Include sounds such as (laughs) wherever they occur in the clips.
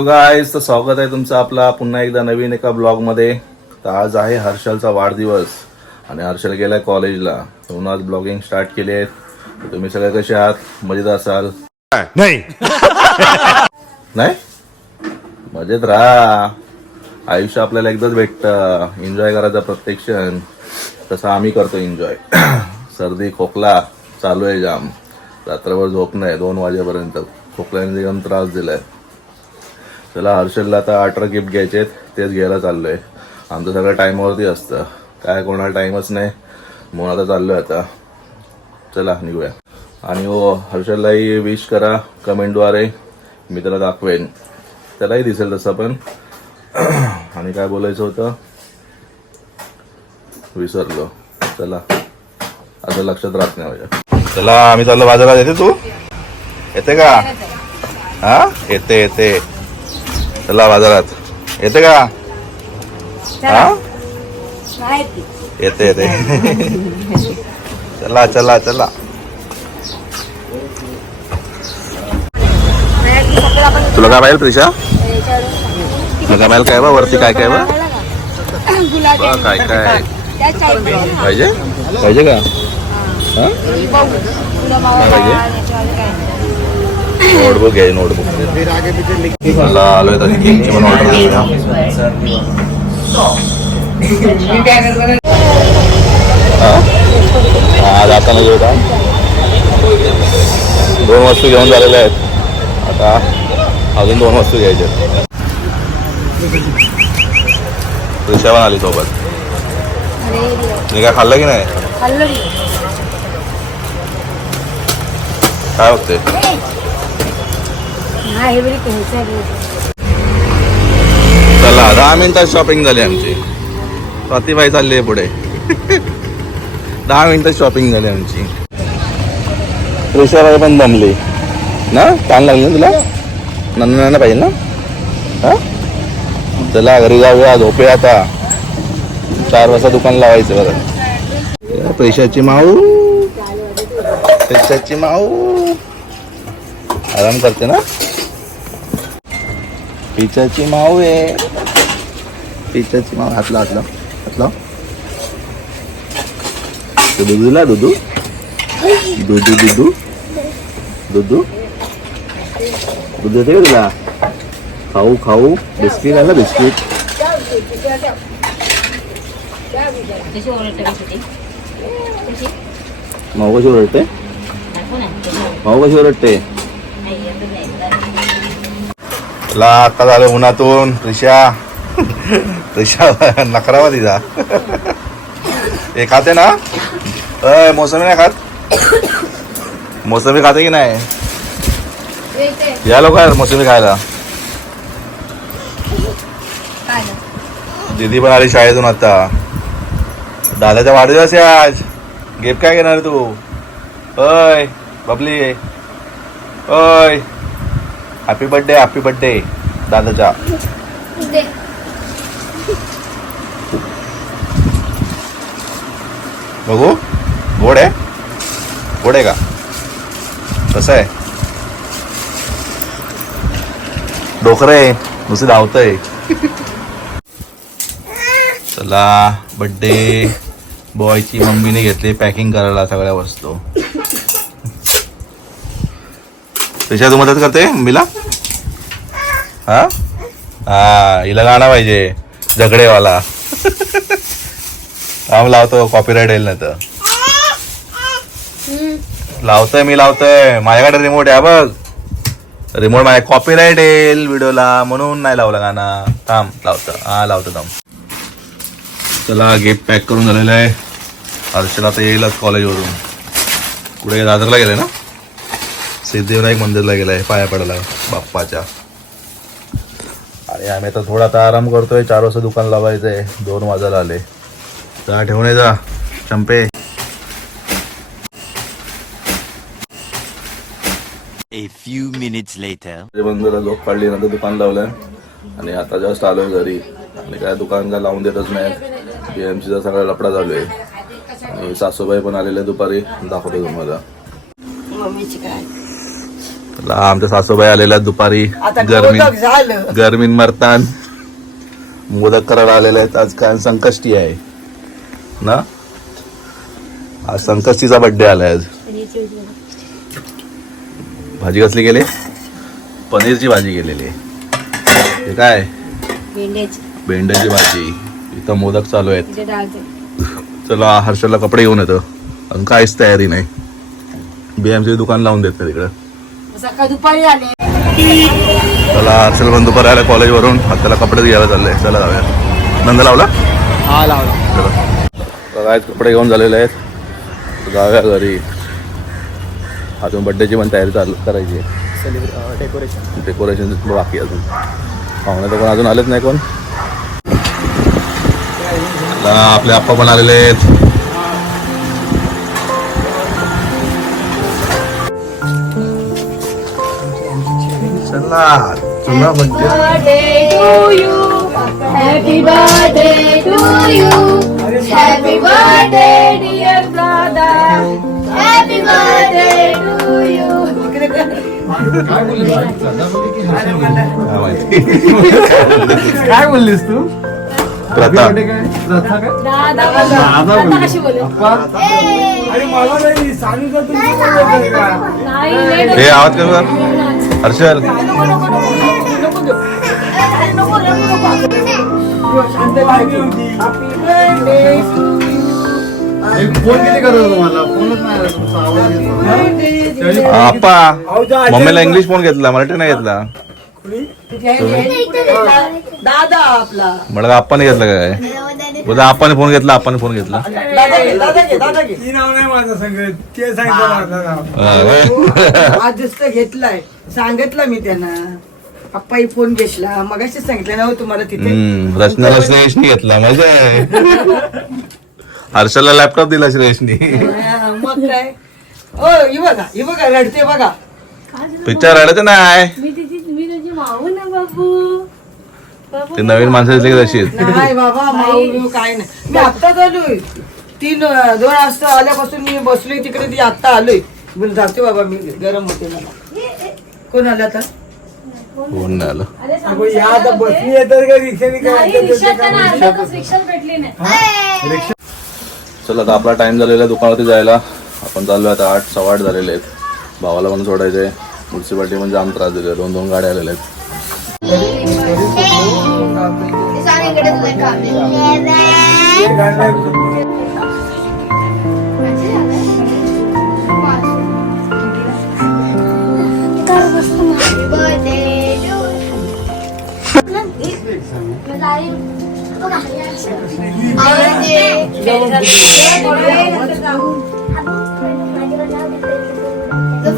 Hello guys तर स्वागत आहे तुमचं आपला पुन्हा एकदा नवीन एका ब्लॉगमध्ये. तर आज आहे हर्षलचा वाढदिवस आणि हर्षल गेलाय कॉलेजला. म्हणून आज ब्लॉगिंग स्टार्ट केली आहे. तर तुम्ही सगळे कसे आहात? मजेत असाल? नाही. नाही? मजेत राहा. आयुष्य आपल्याला एकदाच भेटतं. एन्जॉय करायचा प्रत्येक क्षण तसं आम्ही करतो एन्जॉय (clears throat) सर्दी खोकला चालू आहे जाम रात्रभर झोप नाही. दोन वाजेपर्यंत. खोकल्याने एकदम त्रास दिलाय. चला हर्षलला आता अठरा गिफ्ट घ्यायचे आहेत तेच घ्यायला चाललोय. आमचं सगळं टाईमावरती असतं. काय कोणाला टाईमच नाही. म्हणून आता चाललोय आता. चला निघूया. आणि हो हर्षललाही विश करा कमेंटद्वारे मी त्याला दाखवेन. त्यालाही दिसेल तसं पण. (clears throat) आणि काय बोलायचं होतं? विसरलो. चला. आता लक्षात राहत नाही माझ्या. चला आम्ही चाललो बाजारात. येते तू? येते का? हा? येते येते. चला बाजारात. येते का? हा? येते येते. चला चला चला. तुला काय पाहिजे प्रिशा तुला काय पाहिजे काय बा? वरती काय काय बा? काय काय? पाहिजे पाहिजे? का? हा? नोटबुक घ्याय नोटबुक. मला आलोय तर केकची पण ऑर्डर हा? हा जाताना घेऊ का दोन वस्तू घेऊन झालेल्या आहेत। आता अजून दोन वस्तू घ्यायच्या आहेत. पण आली सोबत मी काय खाल्लं की नाही? काय बघते चला दहा मिनिटात शॉपिंग झाली आमची. स्वातीबाई चालली आहे पुढे. दहा मिनिटात शॉपिंग झाली आमची. रिक्षावाला पण दमली. ना? छान लागली ना तुला? नंदना पाहिजे ना? हा? चला घरी जाऊया झोपे आता. चार वाजता दुकान लावायचं बरं. पैशाची माऊ. पैशाची माऊ. आराम करते ना? पिचाची माऊ आहे. पिचाची माऊ हातला हातला हातला. दुधूला दुधू दुधू दुधू दुधू दूध येते का तुला? खाऊ खाऊ. बिस्किट आहे ना बिस्किट माऊ कशी? ओरडते? माऊ कशी ओरडते? ला आता झालं उन्हातून. त्रिशा (laughs) रिक्षा नखरावा तिचा. हे खाते ना? अय मोसमी नाही खात? मोसमी खाते की नाही? या लोक मोसंबी मोसमी खायला. दीदी पण आली शाळेतून आता. दादाचा वाढदिवस आहे आज. गेप काय घेणार तू? अय बबली. अय हॅपी बर्थडे हॅपी बर्थडे दादाचा बघू. गोड आहे? गोड आहे का? कसं आहे? डोकर आहे. नुसतं धावतंय. चला बड्डे बॉयची मम्मीने घेतली पॅकिंग करायला सगळ्या वस्तू. त्याच्यात मदत करते मम्मीला? हा? हा हिला गाणं पाहिजे. झगडेवाला. काम लावतो कॉपीराईट येईल ना तर लावतोय मी लावतोय. माझ्याकडे रिमोट आहे बघ. रिमोट माझ्या कॉपीराईट येईल व्हिडिओला म्हणून नाही लावला गाणं. थांब लावतो. हा लावतो थांब. चला गिफ्ट पॅक करून झालेलं आहे. हर्षला आता येईलच कॉलेजवरून कुठे? दादरला गेले ना? सिद्धिविनायक मंदिरला गेलाय पाया पडायला बाप्पाच्या. आणि आम्ही आता थोडा आता आराम करतोय. चार वाजता दुकान लावायचंय. दोन वाजायला आले. जा ठेवून ये जा. चंपे. A few minutes later. बंदला झोप काढली नंतर दुकान लावलंय आणि आता जस्ट आलोय घरी. आणि काय दुकान काय लावून देतच नाही बी एम सीचा सगळा लपडा चालू आहे. आणि सासूबाई पण आलेले दुपारी. दाखवतो तुम्हाला. मम्मीची काय? आमच्या सासूबाई आलेल्या दुपारी गरमी गरमीन मरतान मोदक करायला आलेले आहेत. आज काय संकष्टी आहे. ना? आज संकष्टीचा बर्थडे आलाय आज. भाजी कसली गेली पनीरची भाजी गेलेली आहे. हे काय? भेंड्याची. भाजी. इथं मोदक चालू आहेत. चला. हर्षलला कपडे घेऊन येतो. आणि काहीच तयारी नाही. बीएमसी दुकान लावून देत तिकडं सकाळ दुपारी आले. चला हर्षल पण दुपारी आला कॉलेजवरून आता त्याला कपडे घ्यायला चाललंय चला जाऊया. नंद लावला? हा लावला. चला. काय कपडे घेऊन झालेले आहेत. जाऊया घरी. अजून बड्डेची पण तयारी चालू करायची आहे. डेकोरेशन डेकोरेशन बाकी आहे अजून. पाहुणे तर कोण अजून आलेच नाही कोण? आता आपले आप्पा पण आलेले आहेत. सांगितलं तुम्ही बोलत का? नाही. लेट हे आवाज कर. हर्षल. फोन किती करत होतो मला फोनच नाही आला तुमचा आवाज येत नव्हता. आप्पा मम्मीला इंग्लिश फोन घेतला मराठी नाही घेतला. दादा आपला. मला आप्पाने घेतला काय? बोलता आप्पाने फोन घेतला आप्पाने फोन घेतला. दादा घे दादा घे दादा घे ती नाव नाही माझं संगत ते सांगितलं माझं नाव हा, व्हय? आज जस्ट घेतलाय. सांगितलं मी त्यांना. पप्पाही फोन घेतला. मगाशी सांगितलं ना हो तुम्हाला तिथे. हम्म, रचनाला श्रेयसनी घेतला मजा आहे. हर्षलला लॅपटॉप दिला श्रेयसनी हा, मग काय? ओ ही बघा ही बघा रडते बघा. पिक्चर रडत नाही. मी तिची मी तुझी माऊ ना बाबू. ते नवीन माणसं दिसली की तशीच. नाही बाबा माऊ बिऊ काय नाही. मी आत्ता आलोय. तीन दोन वाजता आल्यापासून मी बसलोय तिकडे ती आत्ता आलोय. बोल जाते बाबा मी गरम होते मला. कोण आलं आता? नाही आलं. अगो या आता बसली येतात का रिक्षाने काय? नाही रिक्षात त्यांना भेटली चला आता आपला टाइम झालेला आहे दुकानावरती जायला. आपण चाललो आता आठ सव्वा आठ झालेले आहेत. भावाला पण सोडायचंय. म्युन्सिपाल्टी पण जाम त्रास दिले दोन दोन गाड्या आलेल्या आहेत.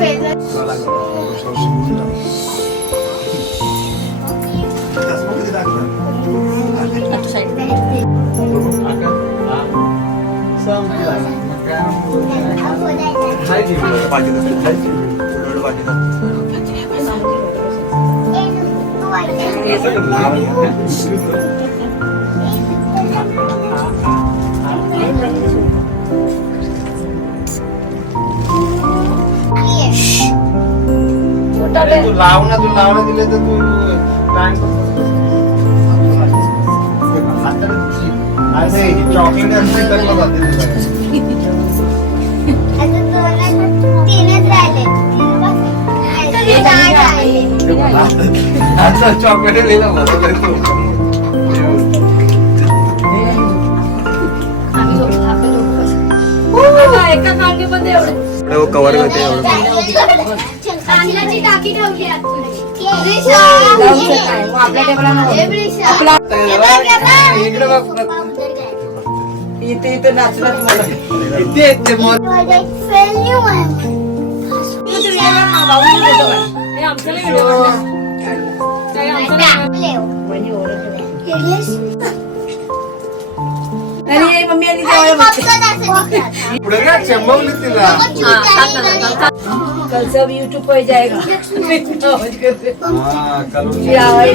ते काय नाही. अरे तू लाव ना तू लावणं दिले तर तू काय चॉकलेट असते तर मग जाते चॉकलेट लिहिलं बरोबर तू बाबा, एका कांडीमध्ये एवढे एवढं कव्हर करते एवढं टाकी ठेवली इथे इथे तुम्हाला आहेत ते मोर आमचं नाही व्हिडिओ आणि मम्मी आणि जेवायला बसते. पुढे काय चंबवली तिला कल सब यूट्यूब पर जाएगा हा कलर फिर आवाज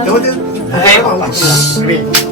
बरोबर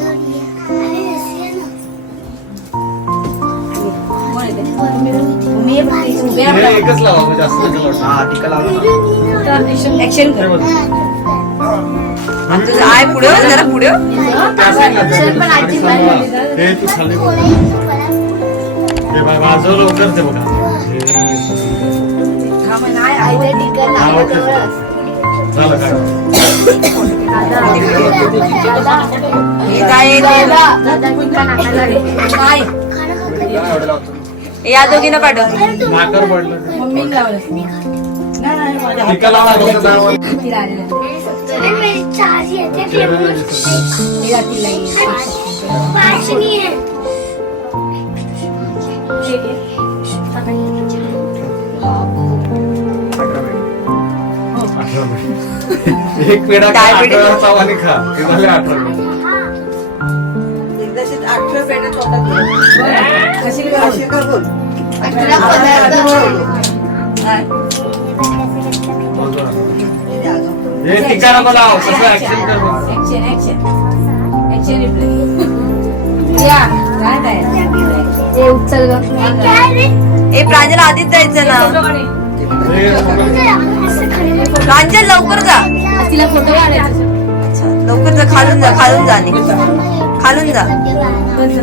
एकच लावा जास्त. हा टिका लावा. ऍक्शन कर तुझं आय पुढे हो, जरा पुढे हो. हे तू खाली. हे माझं लवकर ते बघा हा. झालं काय हे काय? काय? या दोघीनं पाठव नाकर पडलं. एक पेढा खा, काय पेढे? अठरा चवानी खा हे झाले अठरा पेढे. एकदाशी अठरा तोंडात घे. ए प्रांजल आधीच जायचं ना. प्रांजल लवकर जा. तिला फोटो लवकर जा खालून जा खालून जा आणि. खालून जा थोडीशी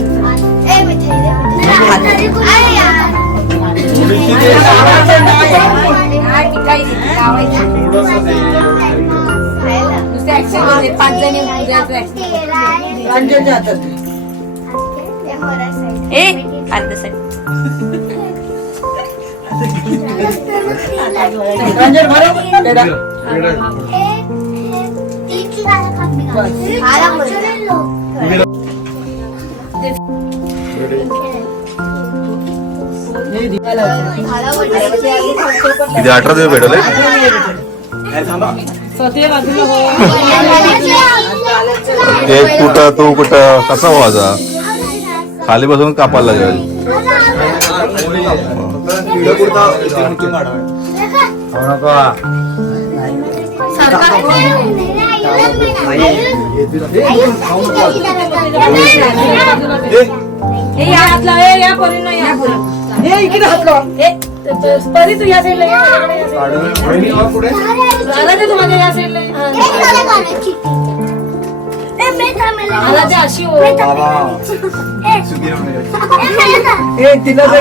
ते थोडंसं ते हे. किती अठरा दिवस हो ते कुठं तू कुठं कसा व्हायचा खाली बसून कापायला लागेल. हो नको हे या हातला हे या परीनं या. हे इकडे हात लावा हे परी तू या साईडला या. बहिणी वा पुढे आला ते तुम्हाला या साईडला आला ते अशी हो. हे तिला तर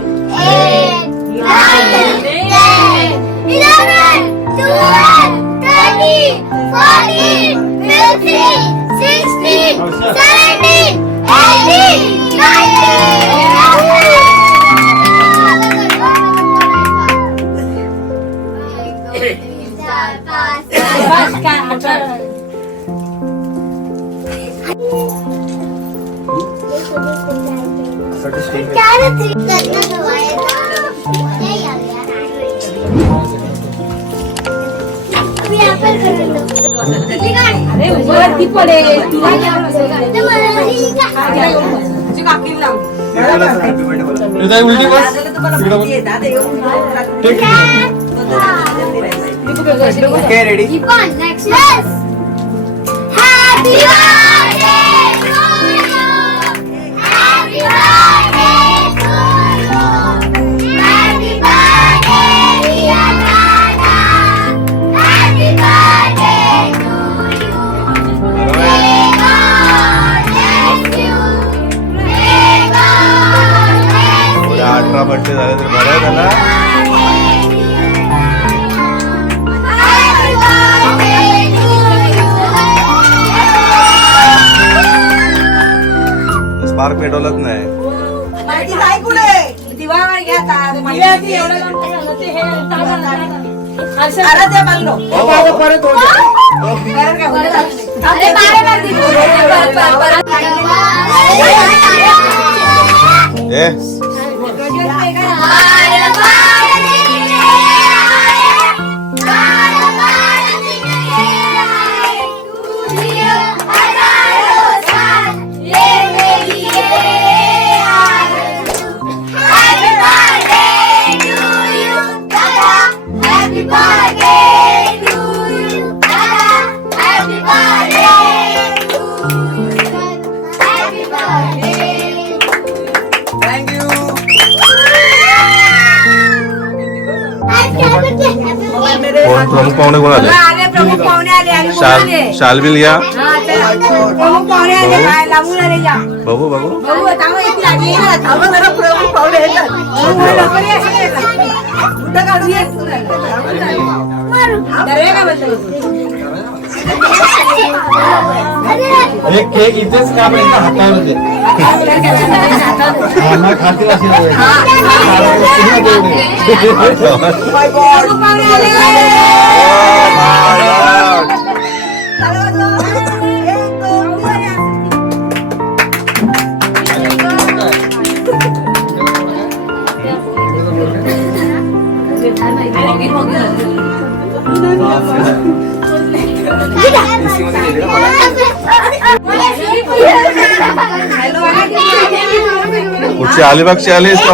उलटी बस इकडं बस. अठरा बड्डे झाले तर बरं you. स्पार्क पेटवलंच नाही. बाबा 你要去干啥 प्रमुख पाहुणे कोण आले प्रमुख पाहुणे आले आणि कोण शाल आले शालबिल या हा, चला. प्रमुख पाहुणे आले काय लांबून आले जा बघू बघू बघू थांबा येतील आधी येतात. थांबा जरा, प्रमुख पाहुणे येतात. बघू, लवकर या, सगळे येतात. कुठं काढून ये. दरवे का बसलं? हे केक इथेच काम आहे का हातावर दे हा, मग खातील अशी. प्रमुख पाहुणे आले कुठची अलिबागची आलीस का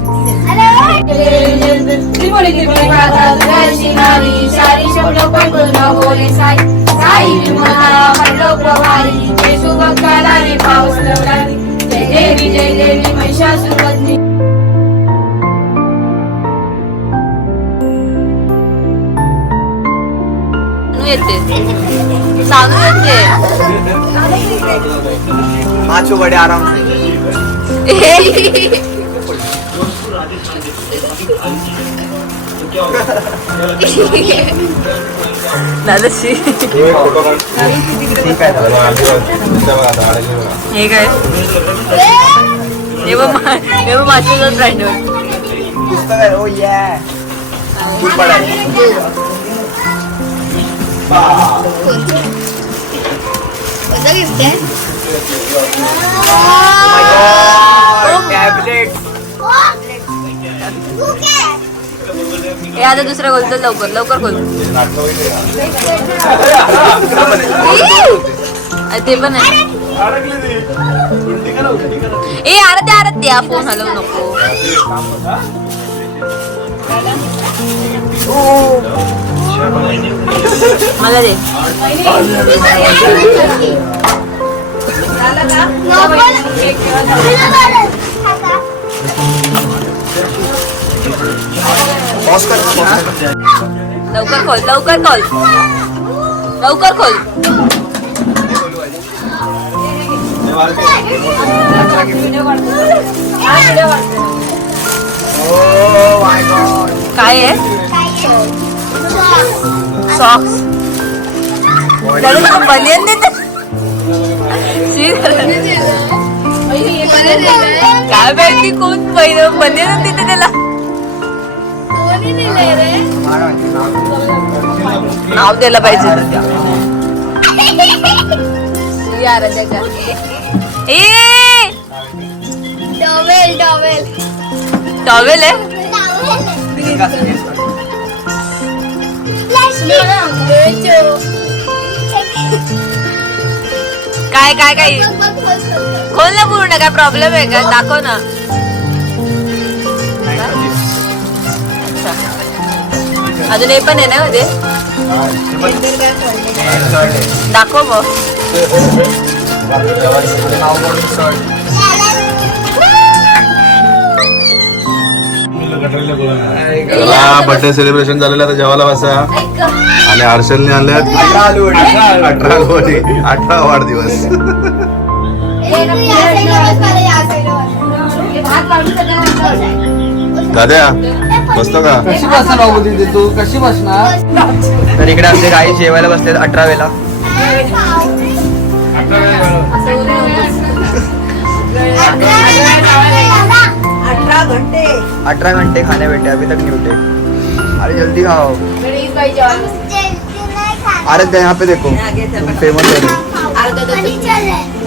चालू त्रिपुरी त्रिपुरी नारी, सारी शब्द पण बोले साई. साई विमला येशू पाऊस लवलारी. जय देवी जय देवी येते सानू येते बड़े आराम (laughs) दादाशी हे काय? हे बघ मा- बघ माझ्या ब्रँड पुस्तक ओ ये खूप बड़ा है टैबलेट हे आता दुसरं खोलतो लवकर लवकर खोल. ते पण आहे. ए अरे ते अरे ते फोन हलव नको. मला दे. पॉज कर पॉज कर लवकर खोल लवकर खोल. लवकर खोल. काय आहे? सॉक्स बनियन देते. काय माहिती कोण पहिलं बनियन देते त्याला. नाव द्यायला पाहिजे ए टॉवेल टॉवेल टॉवेल आहे? काय काय काय? खोल ना पूर्ण काय प्रॉब्लेम आहे का? दाखव ना. अजून हे पण आहे ना मध्ये दाखव मग बर्थडे सेलिब्रेशन झालेलं आता जेवायला बसा आणि हर्षलने आल्यात अठरा अठरा वाढदिवस दाद्या बसतो का? कशी बसणार बाबू तिथे तू? कशी बसणार? तर इकडे आमचे काही (laughs) जेवायला बसले अठरा वेळेला घंटे खाने बैठे अभी तक नहीं उठे. अरे जल्दी खाओ. अरे यहाँ पे देखो. फ़ेमस है